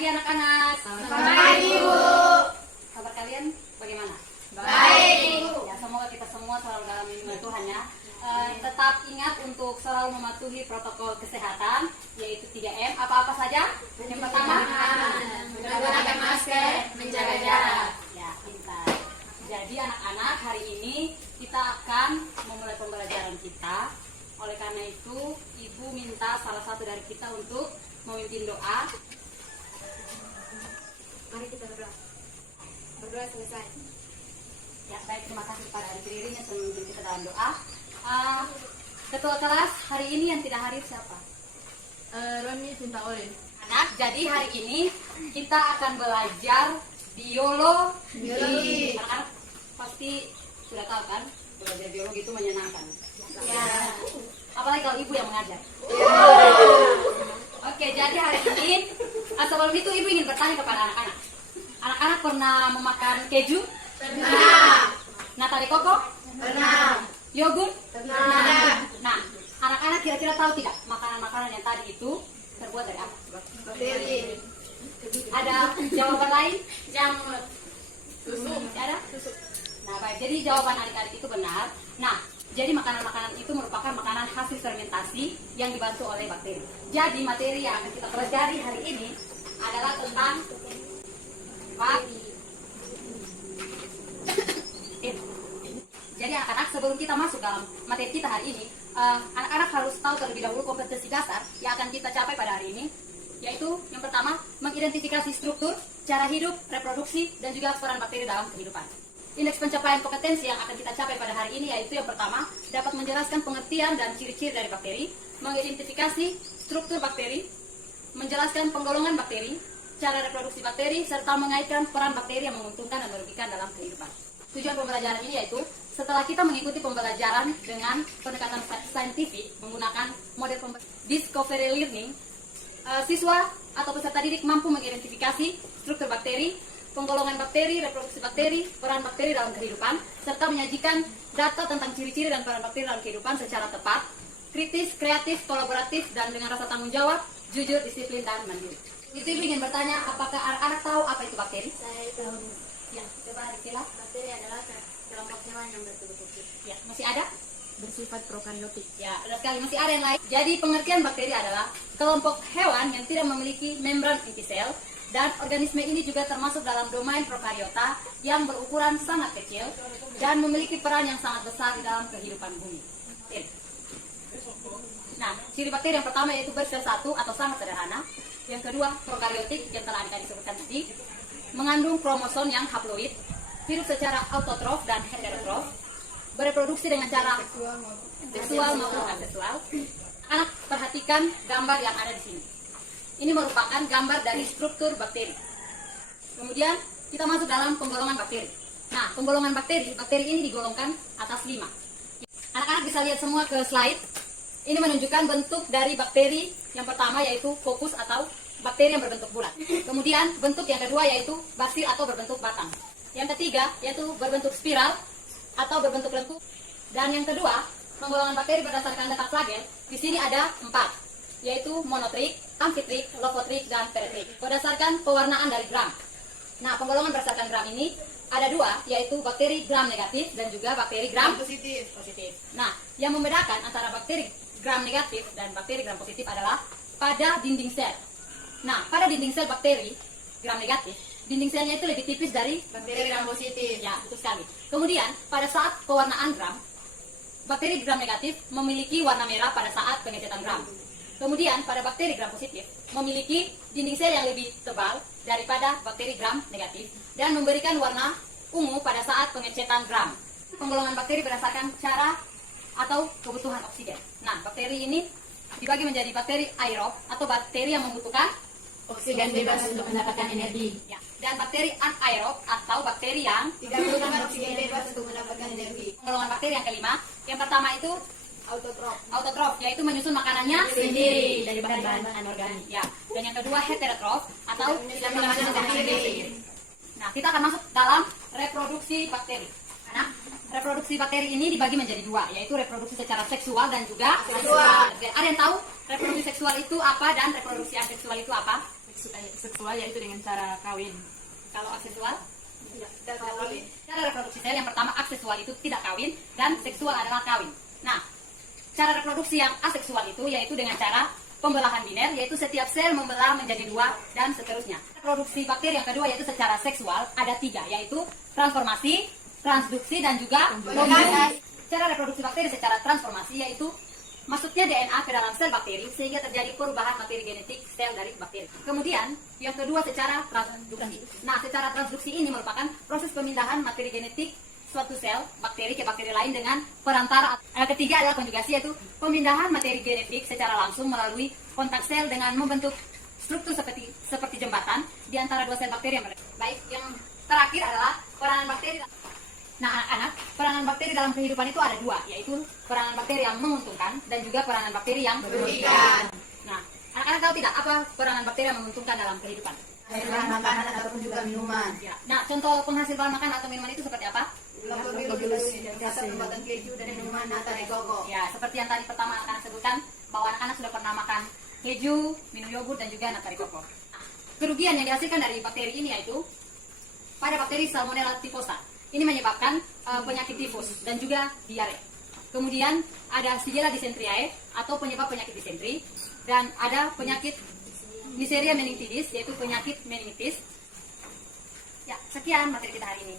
pagi anak-anak. Selamat pagi, Bu. Kabar kalian bagaimana? Baik, Bu. Ya, semoga kita semua selalu dalam lindungan Tuhan ya. Tetap ingat untuk selalu mematuhi protokol kesehatan, yaitu 3M. Apa-apa saja? Yang pertama, Menggunakan masker, menjaga jarak. ya, pintar. Jadi anak-anak, hari ini kita akan memulai pembelajaran kita. Oleh karena itu, Ibu minta salah satu dari kita untuk memimpin doa. Mari kita berdoa. Berdoa selesai. Ya, baik, terima kasih kepada Adik Ririn yang telah memimpin kita dalam doa. Ketua kelas hari ini yang tidak hadir siapa? Roni Sinta Olin. Anak, jadi hari ini kita akan belajar biologi. Anak-anak pasti sudah tahu kan, belajar biologi itu menyenangkan. Ya. Apalagi kalau ibu yang mengajar. Oke, jadi hari ini sebelum itu ibu ingin bertanya kepada anak-anak. Anak-anak pernah memakan keju? Pernah. Nata de coco? Pernah. Yogurt? Pernah. Nah, anak-anak kira-kira tahu tidak makanan-makanan yang tadi itu terbuat dari apa? Bakteri. Ada jawaban lain? Jamur. Susu. Ada? Susu. Nah, baik. Jadi jawaban adik-adik itu benar. Nah, jadi makanan-makanan itu merupakan makanan hasil fermentasi yang dibantu oleh bakteri. Jadi materi yang akan kita pelajari hari ini adalah tentang bakteri. Jadi anak-anak, sebelum kita masuk dalam materi kita hari ini, anak-anak harus tahu terlebih dahulu kompetensi dasar yang akan kita capai pada hari ini, yaitu yang pertama, mengidentifikasi struktur, cara hidup, reproduksi, dan juga peran bakteri dalam kehidupan. Indeks pencapaian kompetensi yang akan kita capai pada hari ini yaitu yang pertama, dapat menjelaskan pengertian dan ciri-ciri dari bakteri, mengidentifikasi struktur bakteri, menjelaskan penggolongan bakteri, cara reproduksi bakteri, serta mengaitkan peran bakteri yang menguntungkan dan merugikan dalam kehidupan. Tujuan pembelajaran ini yaitu setelah kita mengikuti pembelajaran dengan pendekatan saintifik menggunakan model discovery learning, siswa atau peserta didik mampu mengidentifikasi struktur bakteri, penggolongan bakteri, reproduksi bakteri, peran bakteri dalam kehidupan, serta menyajikan data tentang ciri-ciri dan peran bakteri dalam kehidupan secara tepat, kritis, kreatif, kolaboratif, dan dengan rasa tanggung jawab, jujur, disiplin, dan mandiri. Itu Ibu ingin bertanya, apakah anak-anak tahu apa itu bakteri? Saya tahu. Ya, coba dikira. Bakteri adalah kelompok hewan yang bertubuh. Ya, masih ada? Bersifat prokariotik. Ya, ada sekali. Masih ada yang lain. Jadi pengertian bakteri adalah kelompok hewan yang tidak memiliki membran inti sel, dan organisme ini juga termasuk dalam domain prokariota yang berukuran sangat kecil dan memiliki peran yang sangat besar di dalam kehidupan bumi. Nah, ciri bakteri yang pertama yaitu bersel satu atau sangat sederhana. Yang kedua, prokariotik yang telah adik-adik sebutkan tadi, mengandung kromosom yang haploid, hidup secara autotrof dan heterotrof, bereproduksi dengan cara seksual maupun aseksual. Anak, perhatikan gambar yang ada di sini. Ini merupakan gambar dari struktur bakteri. Kemudian kita masuk dalam penggolongan bakteri. Nah, penggolongan bakteri ini digolongkan atas 5. Anak-anak bisa lihat semua ke slide. Ini menunjukkan bentuk dari bakteri yang pertama yaitu fokus atau bakteri yang berbentuk bulat. Kemudian bentuk yang kedua yaitu basil atau berbentuk batang. Yang ketiga yaitu berbentuk spiral atau berbentuk lengkung. Dan yang kedua, penggolongan bakteri berdasarkan data flagel. Di sini ada 4, yaitu monotrik, amfitrik, lopotrik, dan peretrik. Berdasarkan pewarnaan dari gram. Nah, penggolongan berdasarkan gram ini ada 2, yaitu bakteri gram negatif dan juga bakteri gram positif. Nah, yang membedakan antara bakteri gram negatif dan bakteri gram positif adalah pada dinding sel. Nah, pada dinding sel bakteri gram negatif, dinding selnya itu lebih tipis dari bakteri gram positif. Ya, betul sekali. Kemudian, pada saat pewarnaan gram, bakteri gram negatif memiliki warna merah pada saat pengecetan gram. Kemudian, pada bakteri gram positif memiliki dinding sel yang lebih tebal daripada bakteri gram negatif dan memberikan warna ungu pada saat pengecetan gram. Penggolongan bakteri berdasarkan cara atau kebutuhan oksigen. Nah, bakteri ini dibagi menjadi bakteri aerob atau bakteri yang membutuhkan Oksigen bebas untuk mendapatkan energi. ya, dan bakteri anaerob atau bakteri yang Tidak menggunakan oksigen bebas untuk mendapatkan energi. penggolongan bakteri yang kelima. Yang pertama itu Autotrof. autotrof, yaitu menyusun makanannya sendiri dari bahan-bahan anorganik. ya. Dan yang kedua heterotrof atau Tidak menghasilkan sendiri. Nah, kita akan masuk dalam reproduksi bakteri. Nah, reproduksi bakteri ini dibagi menjadi 2, yaitu reproduksi secara seksual dan juga Seksual. Ada yang tahu reproduksi seksual itu apa dan reproduksi aseksual itu apa? seksual yaitu dengan cara kawin. Kalau aseksual, Tidak kawin. cara reproduksi sel yang pertama aseksual itu tidak kawin dan seksual adalah kawin. Nah, cara reproduksi yang aseksual itu yaitu dengan cara pembelahan biner, yaitu setiap sel membelah menjadi 2 dan seterusnya. Reproduksi bakteri yang kedua yaitu secara seksual ada 3, yaitu transformasi, transduksi dan juga konjugasi. Cara reproduksi bakteri secara transformasi yaitu masuknya DNA ke dalam sel bakteri sehingga terjadi perubahan materi genetik sel dari bakteri. Kemudian yang kedua secara transduksi. Nah, secara transduksi ini merupakan proses pemindahan materi genetik suatu sel bakteri ke bakteri lain dengan perantara. Ketiga adalah konjugasi, yaitu pemindahan materi genetik secara langsung melalui kontak sel dengan membentuk struktur seperti jembatan di antara 2 sel bakteri yang berbeda. Baik, yang terakhir adalah peranan bakteri. Nah, anak-anak, peranan bakteri dalam kehidupan itu ada 2, yaitu peranan bakteri yang menguntungkan dan juga peranan bakteri yang Merugikan. Nah, anak-anak tahu tidak apa peranan bakteri yang menguntungkan dalam kehidupan? Bahan makanan ataupun juga minuman. Ya. Nah, contoh penghasil bahan makanan atau minuman itu seperti apa? Globulus, jasa pembuatan keju dan minuman nata de coco. Ya, seperti yang tadi pertama anak-anak sebutkan bahwa anak-anak sudah pernah makan keju, minum yogurt dan juga nata de coco. Kerugian yang dihasilkan dari bakteri ini yaitu pada bakteri Salmonella typhosa. Ini menyebabkan penyakit tifus dan juga diare. Kemudian ada Shigella dysenteriae atau penyebab penyakit disenteri, dan ada penyakit Neisseria meningitidis yaitu penyakit meningitis. Ya, sekian materi kita hari ini.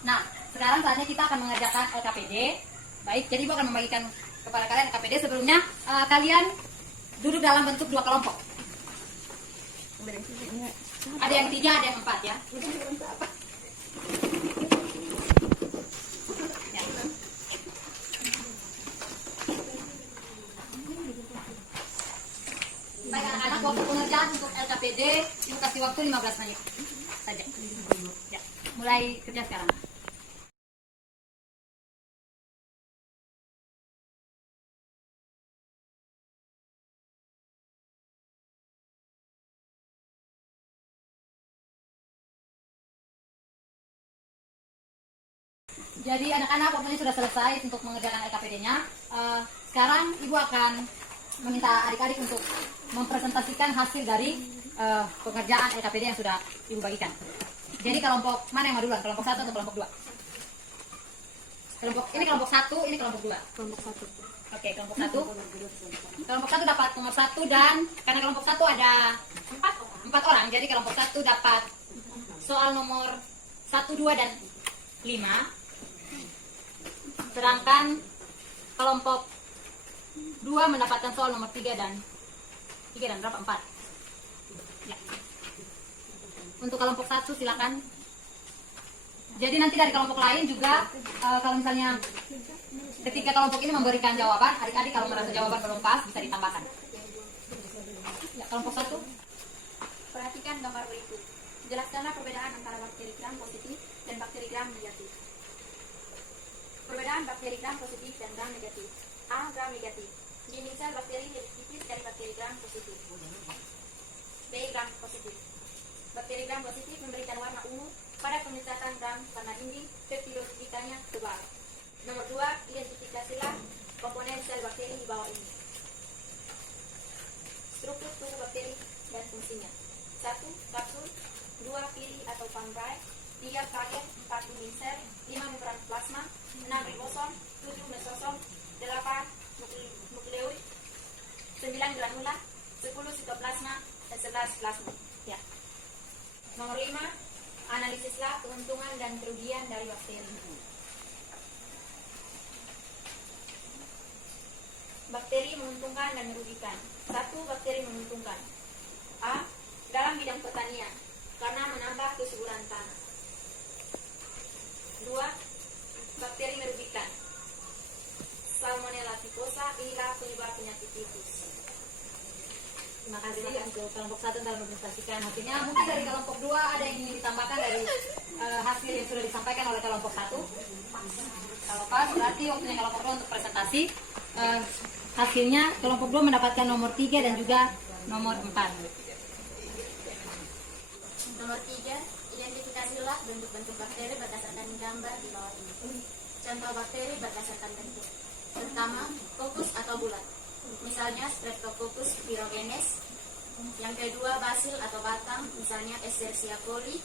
Nah, sekarang saatnya kita akan mengerjakan LKPD. Baik, jadi Ibu akan membagikan kepada kalian LKPD. Sebelumnya kalian duduk dalam bentuk 2 kelompok. Ada yang 3, ada yang 4 ya. Ya. Baik anak-anak, waktu pengerjaan untuk LKPD Ibu kasih waktu 15 menit saja. Ya, mulai kerja sekarang. Jadi anak-anak waktunya sudah selesai untuk mengerjakan LKPD-nya. Sekarang Ibu akan meminta adik-adik untuk mempresentasikan hasil dari pengerjaan LKPD yang sudah Ibu bagikan. Jadi kelompok mana yang mau duluan? Kelompok 1 atau kelompok 2? Ini kelompok 1, ini kelompok 2. Kelompok 1. Oke, kelompok 1. Kelompok 1 dapat nomor 1 dan karena kelompok 1 ada 4 orang, jadi kelompok 1 dapat soal nomor 1, 2 dan 5. Sedangkan kelompok 2 mendapatkan soal nomor 3 dan berapa? 4. Ya. Untuk kelompok 1 silakan. Jadi nanti dari kelompok lain juga kalau misalnya ketika kelompok ini memberikan jawaban, adik-adik kalau merasa jawaban belum pas bisa ditambahkan. Ya, kelompok 1. Perhatikan gambar berikut. Jelaskanlah perbedaan antara bakteri gram positif dan bakteri gram negatif. Perbedaan bakteri gram positif dan gram negatif. A. Gram negatif. Dinding sel bakteri lebih tipis dari bakteri gram positif. B. Gram positif. Bakteri gram positif memberikan warna ungu pada penyesatan gram karena dinding peptidofitikanya tebal. Nomor 2. Identifikasilah komponen sel bakteri di bawah ini. Struktur tubuh bakteri dan fungsinya. 1. Kapsul. 2. Pili atau pancreas. 3. Paket. 4. dinding sel. 5. membran plasma. 6. ribosom. 7. mesosom. 8. nukleoid. 9. granula. 10. sitoplasma. Dan 11. plasma. Ya. Nomor 5. Analisislah keuntungan dan kerugian dari bakteri. Bakteri menguntungkan dan merugikan. 1. Bakteri menguntungkan. A. Dalam bidang pertanian, karena menambah kesuburan tanah. 2. Bakteri merugikan. Salmonella typhosa inilah penyebab penyakit tifus. Terima kasih untuk kelompok 1 dalam mempresentasikan hasilnya. Mungkin dari kelompok 2 ada yang ingin ditambahkan dari hasil yang sudah disampaikan oleh kelompok 1. Kalau pas berarti waktunya kelompok 2 untuk presentasi. Hasilnya kelompok 2 mendapatkan nomor 3 dan juga nomor 4. Nomor 3, identifikasilah bentuk-bentuk bakteri berdasarkan gambar di bawah ini. Contoh bakteri berdasarkan bentuk. Pertama, fokus atau bulat. Misalnya Streptococcus pyrogenes, Yang kedua basil atau batang, misalnya Escherichia coli.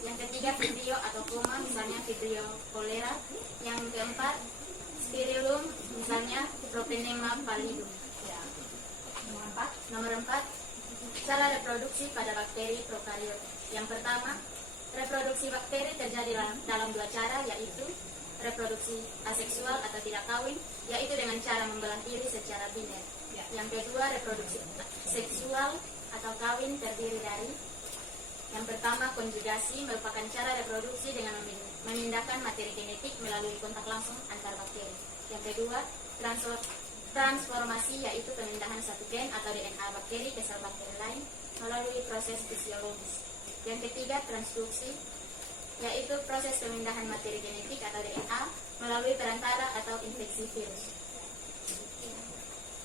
Yang ketiga Vibrio atau koma, misalnya Vibrio cholera. Yang keempat Spirillum, misalnya Propenema pallidum. Ya. Nomor 4, cara reproduksi pada bakteri prokariot. Yang pertama, reproduksi bakteri terjadi dalam dua cara, yaitu reproduksi aseksual atau tidak kawin, yaitu dengan cara membelah diri secara biner. Ya. Yang kedua, reproduksi seksual atau kawin terdiri dari: yang pertama, konjugasi merupakan cara reproduksi dengan memindahkan materi genetik melalui kontak langsung antar bakteri. Yang kedua, transformasi, yaitu pemindahan satu gen atau DNA bakteri ke sel bakteri lain melalui proses fisiologis. Yang ketiga, transduksi, yaitu proses pemindahan materi genetik atau DNA melalui perantara atau infeksi virus.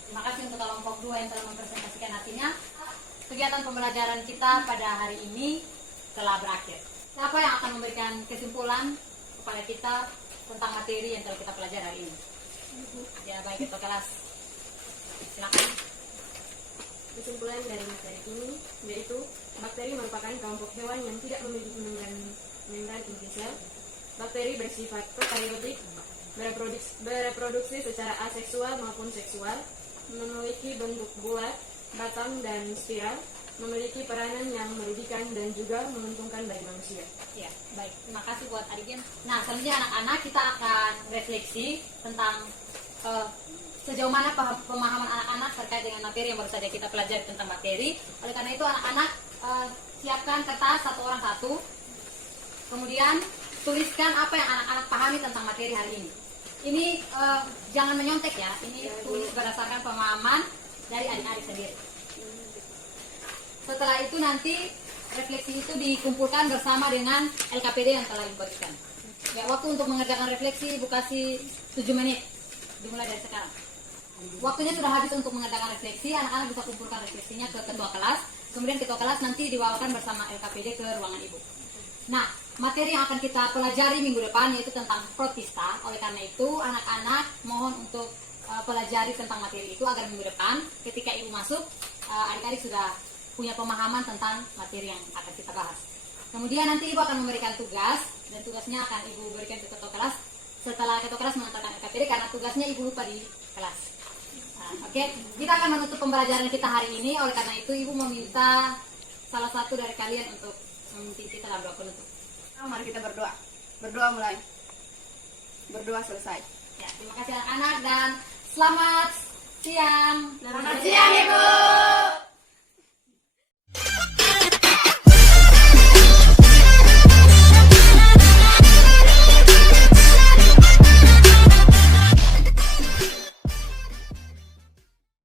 Terima kasih untuk kelompok 2 yang telah mempresentasikan hasilnya. Kegiatan pembelajaran kita pada hari ini telah berakhir. Siapa yang akan memberikan kesimpulan kepada kita tentang materi yang telah kita pelajari hari ini? Ya, baik, ketua kelas. Silakan. Kesimpulan dari materi ini yaitu bakteri merupakan kelompok hewan yang tidak memiliki membran inti sel. Bakteri bersifat prokariotik, bereproduksi secara aseksual maupun seksual, memiliki bentuk bulat, batang, dan spiral, memiliki peranan yang merugikan dan juga menguntungkan bagi manusia. Ya, baik. Terima kasih buat Adigen. Nah, selanjutnya anak-anak kita akan refleksi tentang sejauh mana pemahaman anak-anak terkait dengan materi yang baru saja kita pelajari tentang materi. Oleh karena itu anak-anak siapkan kertas satu orang satu. Kemudian tuliskan apa yang anak-anak pahami tentang materi hari ini. Ini jangan menyontek ya. Ini tulis berdasarkan pemahaman dari adik-adik sendiri. Setelah itu nanti refleksi itu dikumpulkan bersama dengan LKPD yang telah dibuatkan. Ya, waktu untuk mengerjakan refleksi Ibu kasih 7 menit. Dimulai dari sekarang. Waktunya sudah habis untuk mengerjakan refleksi. Anak-anak bisa kumpulkan refleksinya ke ketua kelas. Kemudian ketua kelas nanti dibawakan bersama LKPD ke ruangan Ibu. Nah, materi yang akan kita pelajari minggu depan yaitu tentang protista. Oleh karena itu, anak-anak mohon untuk pelajari tentang materi itu agar minggu depan ketika Ibu masuk, adik-adik sudah punya pemahaman tentang materi yang akan kita bahas. Kemudian nanti Ibu akan memberikan tugas, dan tugasnya akan Ibu berikan ke ketua kelas setelah ketua kelas mengantarkan LKPD karena tugasnya Ibu lupa di kelas. Oke, kita akan menutup pembelajaran kita hari ini. Oleh karena itu Ibu meminta salah satu dari kalian untuk memimpin kita dalam doa penutup. Mari kita berdoa. Berdoa mulai. Berdoa selesai. Ya, terima kasih anak-anak dan selamat siang. Selamat siang, Ibu.